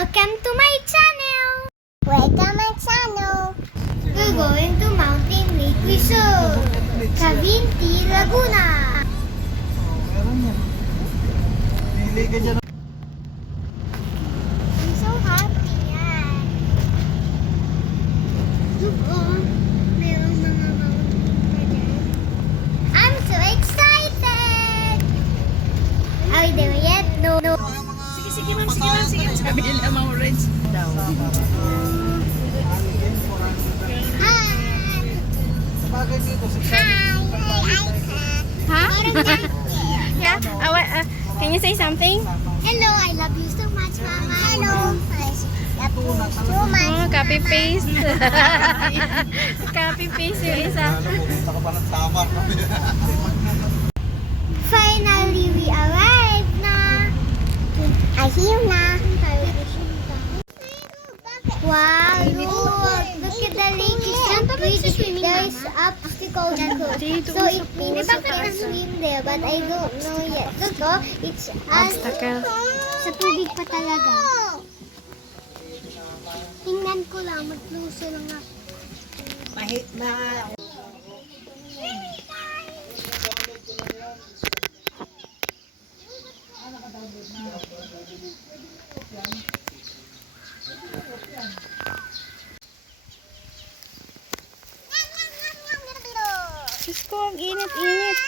Welcome to my channel! Welcome my channel! We're going to Mountain Lake Resort, Cavinti, Laguna. Meron yan. Pili ka dyan. I'm so happy yan. Look mayroong mga mountain na dyan. I'm so excited! Are we there yet? No. Sige ma'am. Sabi nila mga orange daw. Hi! Bagay dito. Hi! Yeah. Can you say something? Hello, I love you so much, Mama. Hello. I love you so much. Oh, copy paste. Copy paste yung isa. Pupunta ka pa ng Samar. Finally, we arrived na. I see you na. Wow, look at the lake. It's so pretty. There's obstacles too. So it means you can swim there, but I don't know yet. Look, it's Obstacle. sa tubig pa talaga. Tingnan ko lang, mag-close lang ako. Diyos ko, ang init-init.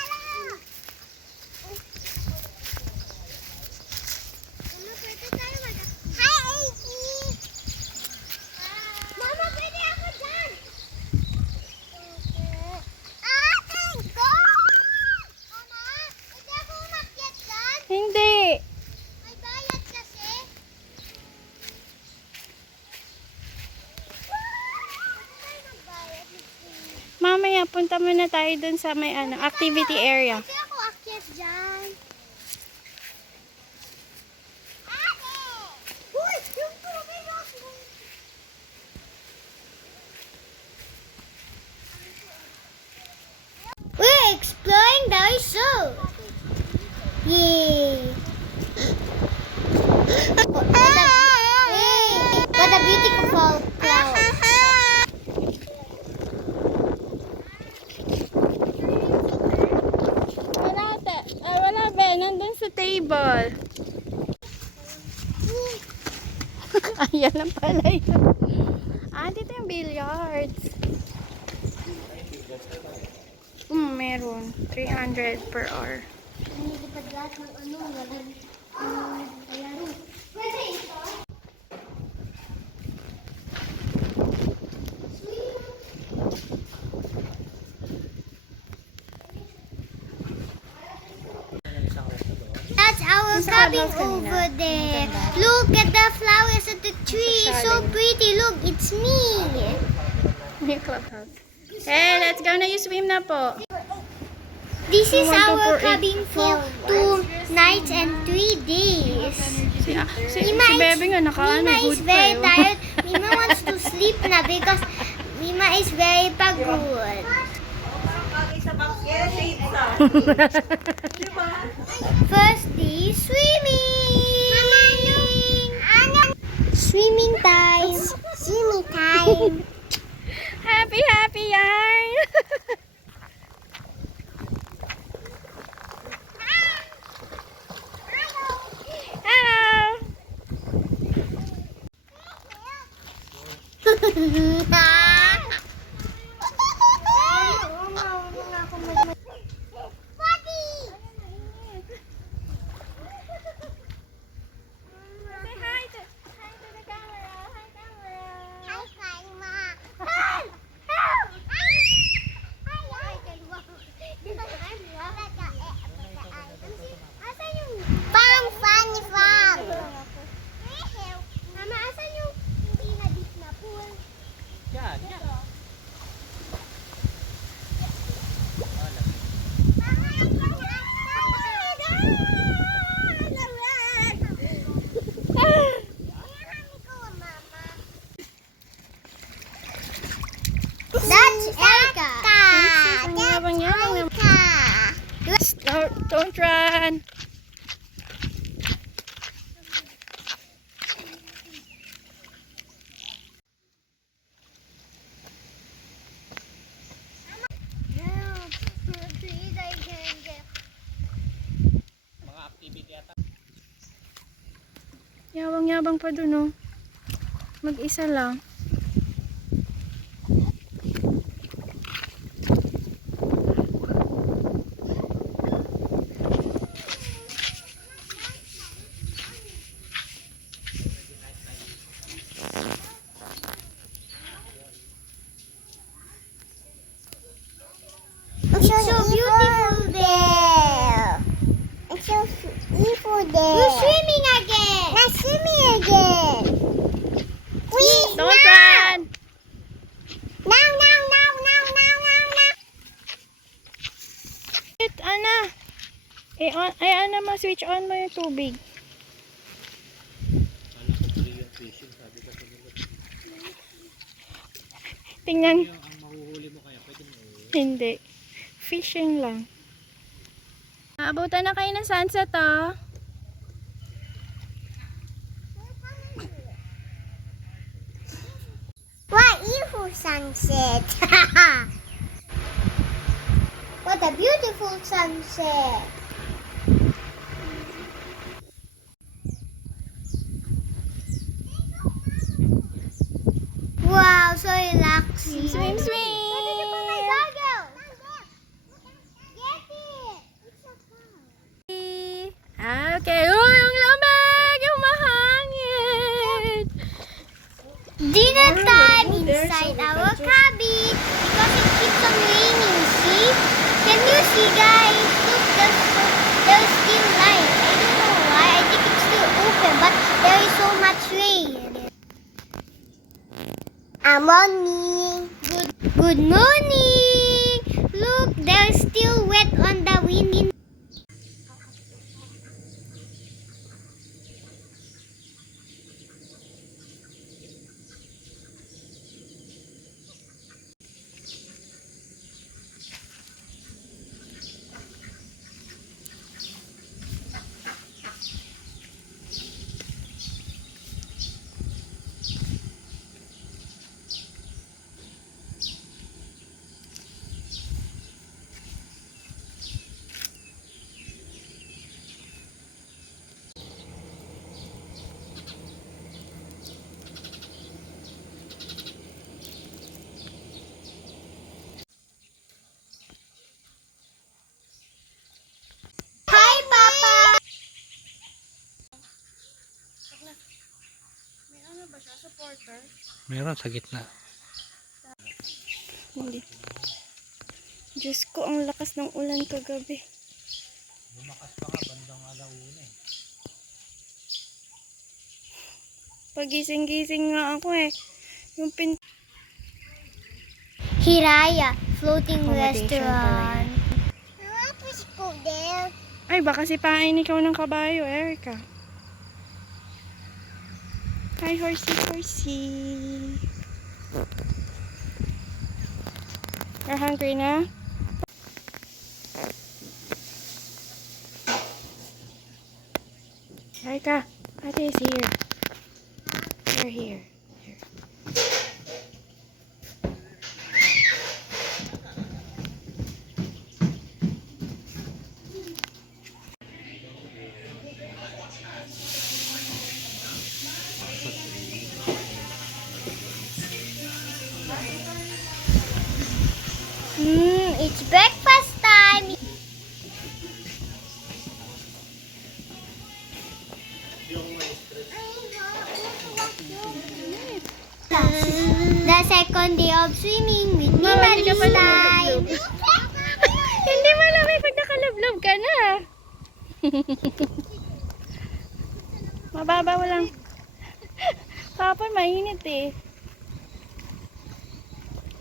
Mama, pwede ako dyan! Mama, pwede ako umakyat dyan? Hindi. May bayad kasi. Pwede tayo magbayad. Mamaya, punta muna tayo dun sa may activity area. Pwede ako akyat dyan. Uy! Yung tubig ako! We're exploring the resort. Yay! What a beautiful cloud. Wala be, nandun sa table. Ayan lang pala yun. Dito yung billiards. Meron. 300 per hour. Nilipad lahat ng walang bayaran. Pwede ito? That's our cabin over there. Look at the flowers at the tree. So pretty. Look, it's me. May clubhouse. Hey, let's go na. You swim na po. This is 1, 2, our 4, 8. cabin for 2 nights and 3 days. Si Mima Bebe nga Mima is good very pa tired. Mima wants to sleep na because Mima is very pagod. First day, swimming! Swimming time! Swimming time! Happy yarn! Hello! Say hi to the camera. Hi, camera. Farm, funny farm! Mama, asan yung hindi na deep na pool? Yan. That's Erica! Ang yabang-yabang. Erica! Don't run. Yabang-yabang pa dun, oh. Mag-isa lang. It's so beautiful there. It's so beautiful there. We're swimming again. We're swimming again. Please, Don't run! now, now, now, now, now, now, now. Wait, Ana. Ana, ma-switch on mo yung tubig. Tingnan. Hindi. Fishing lang. Naabutan na kayo ng sunset, ah. What beautiful sunset. What a beautiful sunset. Wow, so relaxing. Swim, swim! Okay. Uy, ang lamig! Yung mahangin! Dinner time inside our cabin because it keeps on raining. See? Can you see, guys? Look, there's still light. I don't know why. I think it's still open, but there is so much rain. Morning. Good morning. Look, there's still wet on the wind. Hi, Papa. May ano ba siya? Supporter? Meron sa gitna. Hindi. Diyos ko, ang lakas ng ulan kagabi. Lumakas pa nga bandang alauna eh. Pagising-gising nga ako eh. Yung Hiraya, floating Accommodation restaurant. Let's go there. Ay, baka sipain ikaw ng kabayo, Erica. Hi, horsey, horsey. You're hungry na? Erica, Ate is here. You're here. It's breakfast time. The second day of swimming with me, Mama, hindi ka pa Marisay. Hindi malamig pag nakalablob ka na. Mababaw lang. Kapon, mainit eh.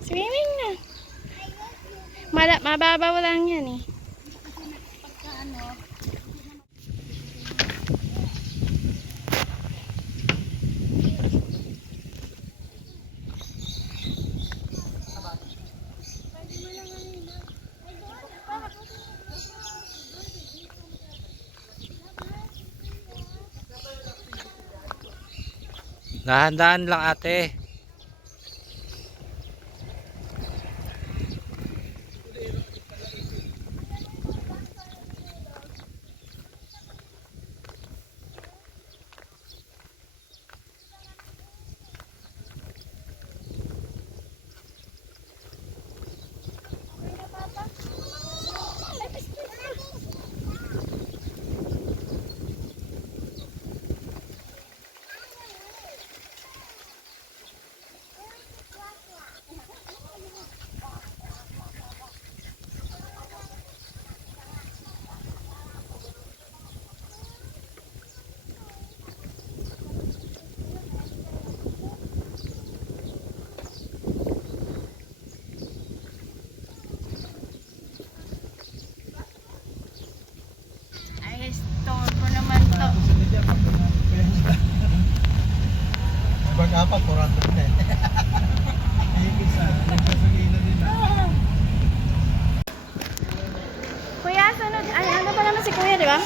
Swimming na. Mababaw lang yan eh. Dahan-dahan lang ate. Pag-apat, 400 na eh. Ibig sa, nagkasalina nila. Kuya, sunod. Ay, ano pa naman si Kuya, di ba?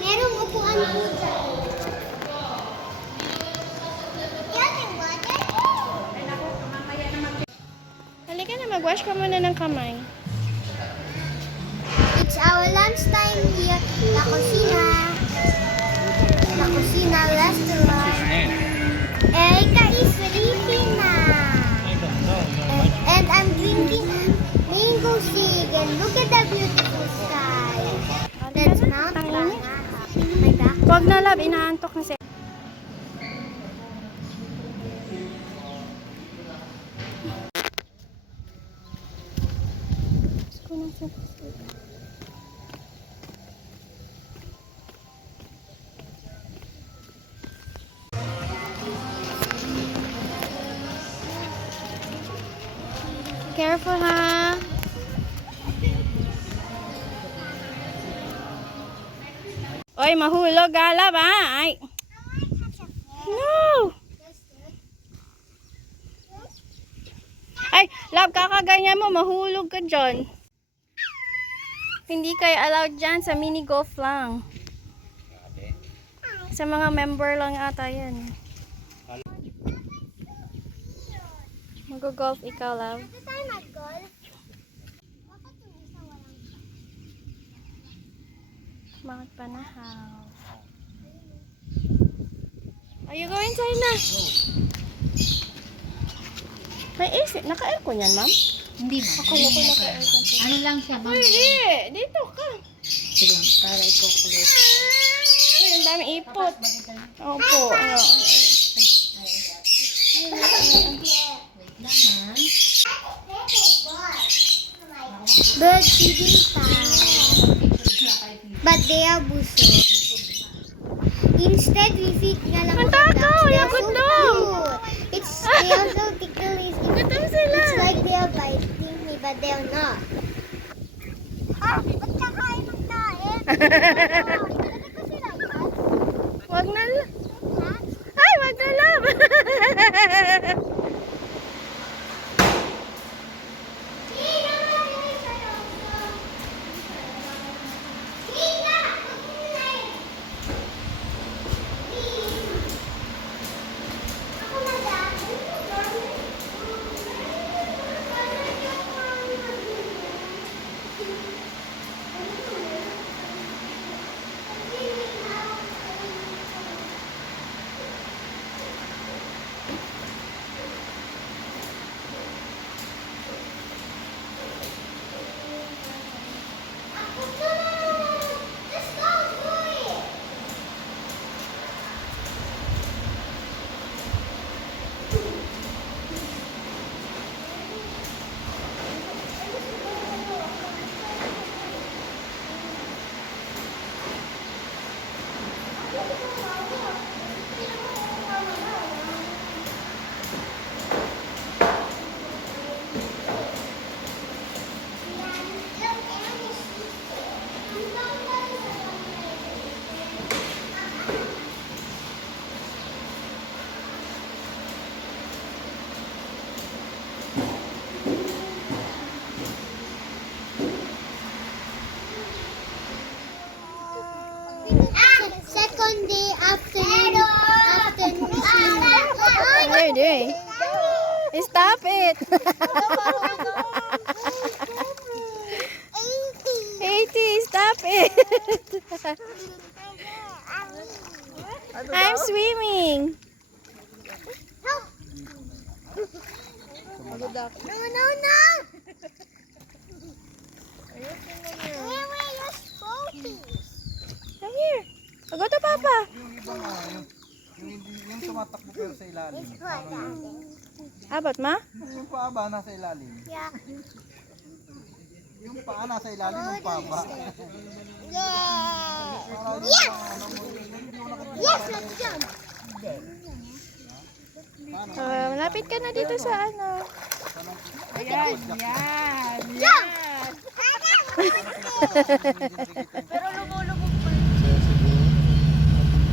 Merong upuan po dyan. Yan yung water. Halika na, mag-wash ka muna ng kamay. It's our lunchtime here. La Cocina restaurant. Erika is sleeping na. And I'm drinking mango shake. And look at the beautiful sky. That's Mount Banga. My back. Huwag na, love. Inaantok na siya. Careful, ha? Oy, mahulog ka, love, ha? Ay. No! Ay, love, kakaganyan mo, mahulog ka dyan. Hindi kayo allowed dyan, sa mini golf lang. Sa mga member lang ata yan. Mag-golf ikaw, love. Ito tayo mag-golf. Bakit yung isa walang Bakit pa na house? Are you going inside na? May AC. Naka-aircon yan, ma'am? Hindi ma. Akala ko naka-aircon. Ano lang siya, ma'am? Hindi! Dito ka. Sige, para i-calculate. Ay, ang dami ipot. Opo. Ano? bird feeding time. But they are buso. Instead, we feed nga lang Ang mga ducks. takaw! They are Yakot so daw! cute. They are so ticklish. Gutom sila! It's like they are biting me, but they are not. Ah, ba't ka kain ng kain? Dali ko sila yan. Wag na. Ha? Ay, wag na, love. Second day after What are you doing? Stop it. 80, stop it. I'm swimming. No. Where were your sporties? Come here. Go to Papa. Yung iba nga, yung tumatakbo pero sa ilalim. Abot ma? Yung paa ba nasa ilalim? Yeah. Yung paa nasa ilalim ng paa ba? Yes! Yes, let's jump! Malapit ka na dito sa ano. Ayan, yan. Jump! Pero lumulubog pa. Kaya siguro,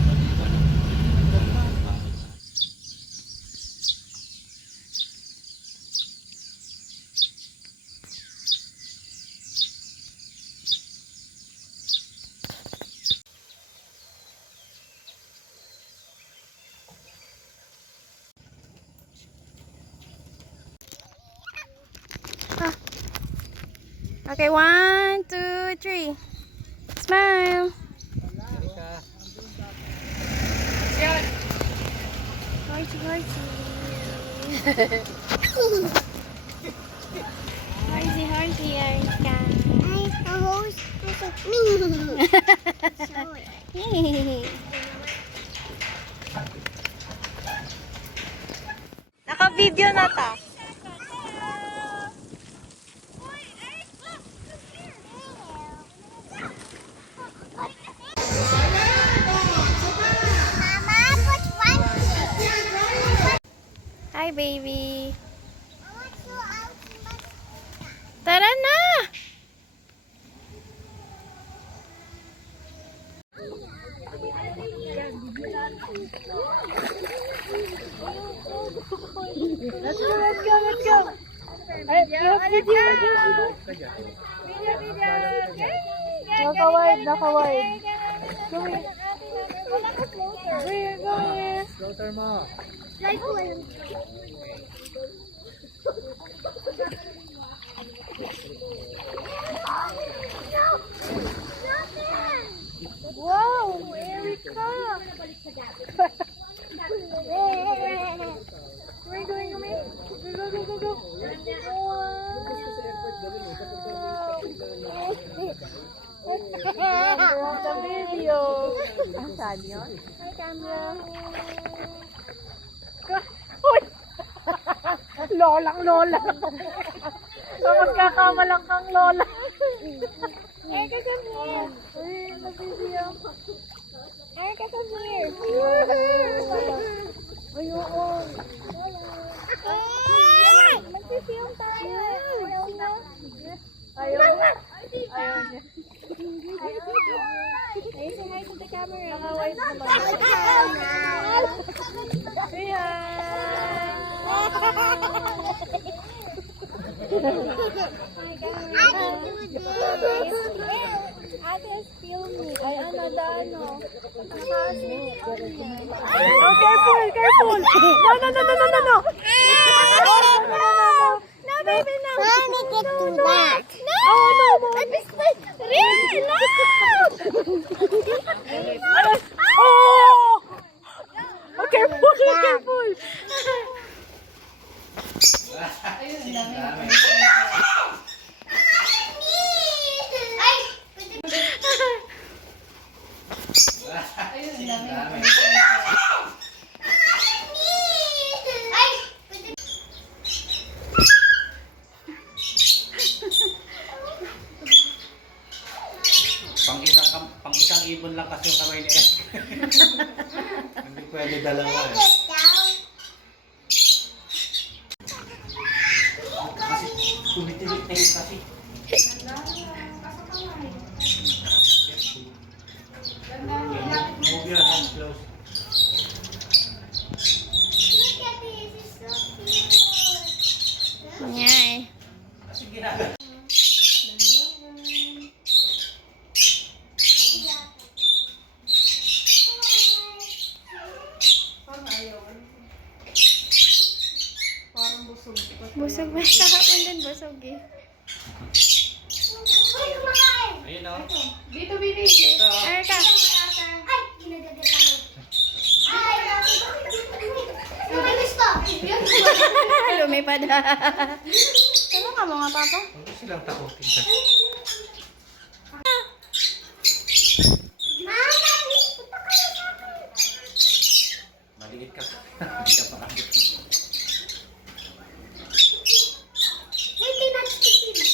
maliban ang tama. Okay, 1, 2, 3. Smile. Horsey, horsey. Horsey, horsey, Erika. Ay, a host. Naka-video na ta. Mama, put one. Hi, baby. I want to out. Tara na! Let's go, let's go, let's go. Ay, video. Naka-wide, naka-wide. Floater mo. Like one. Wow, Erika. Where are you going, Umi? Go, go, go, go. Wow. Sa video. Ang saan yun? Hi, camera. Uy! Lolang-lola. So, magkakamalang kang lola. Erika, come here. Uy, nag-video. Erika, come here. Ay, oo. Mag-film tayo. Ayaw na. Ayaw niya. Ayaw niya. Ay, say hi to the camera. Naka-wise naman. Say hi. Ate, film me. Ay, ano, ano. Oh, careful, careful. No, no, no, no, no, no, no. No, baby, no. Mommy can do that. No. Oh, no, no. Really? No. Oh! Oh, careful, careful. Pang-isang ibon lang kasi yung kamay niya. Hindi pwede dalawa eh. Kasi tumitilit na yun kasi. Move your hands close. Look at this. It's so cute. Nyay. Kasi ginagawa. Busog ba? Kahapon din busog eh. Ay, kumakain. Ayun o. Dito, baby. Erika. Ay, ginagagat ako. Ay, gusto. Lumipad. Ano ka mga papa? Huwag ko silang takutin ka. Mama, please, punta kayo sa akin. Maliit ka. Hindi ka pakakit. Hey, pinatch ko sila.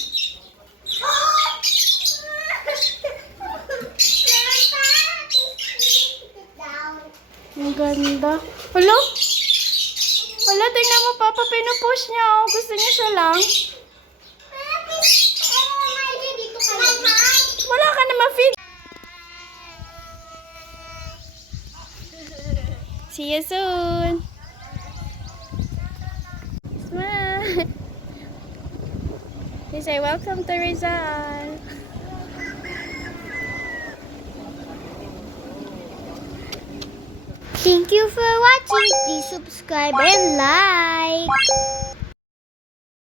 Ang ganda. Hala? Hala, tingnan mo papa, pinupush niya. Oh. Gusto niya siya lang. Dito kayo. See you soon. Smile. You say welcome to Rizal. Thank you for watching. Please subscribe and like.